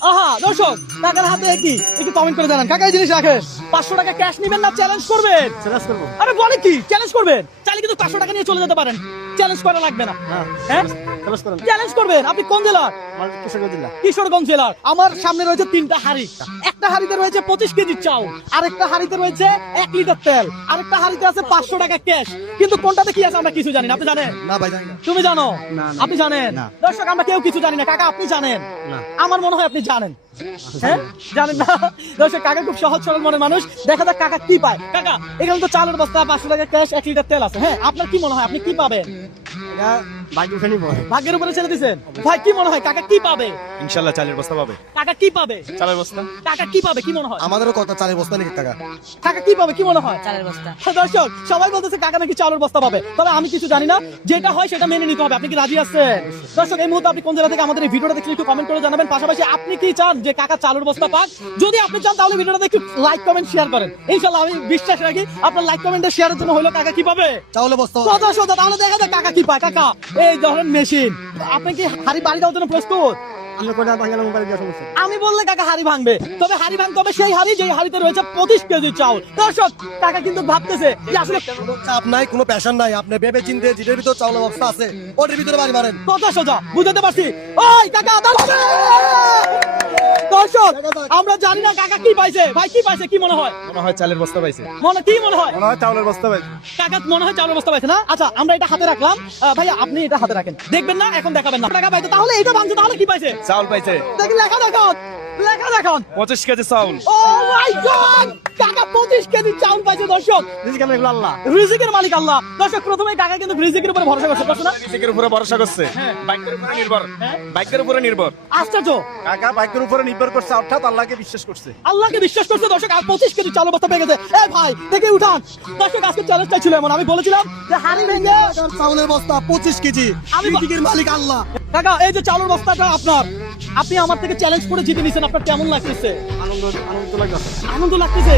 আহা দর্শক, কাকার হাতে কি একটু কমেন্ট করে জানান। কাকা এই জিনিস রাখে 500 টাকা ক্যাশ নিবেন না চ্যালেঞ্জ করবেন? চ্যালেঞ্জ করব। আরে বলে কি চ্যালেঞ্জ করবেন? চাইলে কিন্তু 500 টাকা নিয়ে চলে যেতে পারেন, চ্যালেঞ্জ করা লাগবে না। হ্যাঁ চ্যালেঞ্জ করেন। চ্যালেঞ্জ করবেন। আপনি কোন জেলার? আমার কিশোরগঞ্জ জেলা। কিশোরগঞ্জ জেলার। আমার সামনে রয়েছে 3টা হাড়ি, একটা হাড়িতে রয়েছে 25 কেজি চাউল, আরেকটা হাড়িতে রয়েছে 1 লিটার তেল, আরেকটা হাড়িতে আছে 500 টাকা ক্যাশ। কিন্তু কোনটাতে কি আছে আমরা কিছু জানি না। আপনি জানেন? না ভাই জানি না। তুমি জানো? না, না। আপনি জানেন? না। দর্শক আমরা কেউ কিছু জানি না। কাকা আপনি জানেন? না। আমার মনে হয় আপনি জানেন। হ্যাঁ জানেন না? দর্শক কাকা খুব সহজ সরল মনের মানুষ। দেখা যাক কাকা কি পায়। কাকা এখানে তো চালের বস্তা, 500 টাকা ক্যাশ, 1 লিটার তেল আছে। হ্যাঁ আপনার কি মনে হয় আপনি কি পাবেন? এটা বাইক উঠে নিব। ভাগ্যের উপরে ছেড়ে দিছেন। ভাই কি মনে হয় কাকা কি পাবে? ইনশাআল্লাহ চালের বস্তা পাবে। কাকা কি পাবে? চালের বস্তা। কাকা কি পাবে কি মনে হয়? আমাদেরও কথা চালের বস্তা নাকি টাকা। কাকা কি পাবে কি মনে হয়? চালের বস্তা। দর্শক সবাই বলতেছে কাকা নাকি চালের বস্তা পাবে, তবে আমি কিছু জানি না। যেটা হয় সেটা মেনে নিতে হবে। আপনি কি রাজি আছেন? দর্শক এই মুহূর্তে আপনি কোন জেলা থেকে আমাদের এই ভিডিওটা দেখলে একটু কমেন্ট করে জানাবেন। পাশাপাশি আপনি কি চান যে কাকা চালের বস্তা পাক? যদি আপনি চান তাহলে ভিডিওটা একটু লাইক কমেন্ট শেয়ার করেন। ইনশাআল্লাহ আমি বিশ্বাস রাখি আপনার লাইক কমেন্ট শেয়ারের জন্য হলো কাকা কি পাবে? চাউলের বস্তা। কথা সোজা। তাহলে দেখা যাক কাকা কি পায়। কাকা এই ধরেন মেশিন, আপনি কি হাড়ি বাড়ি দেওয়ার জন্য প্রস্তুত? আমরা কোটা বাঙালি মোবাইল দিয়ে সমস্যা। আমি বললে কাকা হাড়ি ভাঙবে, তবে হাড়ি ভাঙতে হবে সেই হাড়ি যেই হাড়িতে রয়েছে 25 কেজি চাউল। দর্শক কাকা কিন্তু ভাবতেছে যে আসলে চাপ নাই, কোনো প্যাশন নাই। আপনি ভেবে চিন্তে যেটার ভিতর চাউলের বস্তা আছে ওটার ভিতরে বাড়ি মারেন। কথা সোজা বুঝতে পারছি। ওই কাকা দাঁড়াবে। দর্শক আমরা জানি না কাকা কি পাইছে। ভাই কি পাইছে কি মনে হয়? মনে হয় চালের বস্তা পাইছে। মনে কি মনে হয়? মনে হয় চালের বস্তা পাইছে। কাকা মনে হয় চাউলের বস্তা পাইছে না? আচ্ছা আমরা এটা হাতে রাখলাম। ভাইয়া আপনি এটা হাতে রাখেন, দেখবেন না এখন দেখাবেন না। টাকা পাইছে তাহলে এটা ভাঙছে, তাহলে কি পাইছে? চাউল পাইছে। দেখি লেখা দেখান, লেখা দেখান। 25 কেজি চাউল। ও মাই গড, কাকা 25 কেজি চাউল পাইছে। দর্শক রিজিক আমরা এগুলো আল্লাহ। রিজিকের মালিক আল্লাহ। দর্শক প্রথমে কাকা কিন্তু রিজিকের উপরে ভরসা করছে, করছে না? রিজিকের উপরে ভরসা করছে। হ্যাঁ। বাইকের উপরে নির্ভর। হ্যাঁ। বাইকের উপরে নির্ভর। আশ্চর্য, কাকা বাইকের উপরে নির্ভর করছে, অর্থাৎ আল্লাহকে বিশ্বাস করছে। আল্লাহকে বিশ্বাস করছে। দর্শক আর 25 কেজি চাউল বস্তা পেয়ে গেছে। এ ভাই দেখে উঠান। দর্শক আজকে চ্যালেঞ্জটা ছিল এমন, আমি বলেছিলাম যে হাড়ি ভেঙে চাউলের বস্তা 25 কেজি। আমি রিজিকের মালিক আল্লাহ। কাকা এই যে চাউলের বস্তাটা আপনার, আপনি আমার থেকে চ্যালেঞ্জ করে জিতে নিছেন, আপনার কেমন লাগতেছে? আনন্দ আনন্দ লাগছে। আনন্দ লাগতেছে।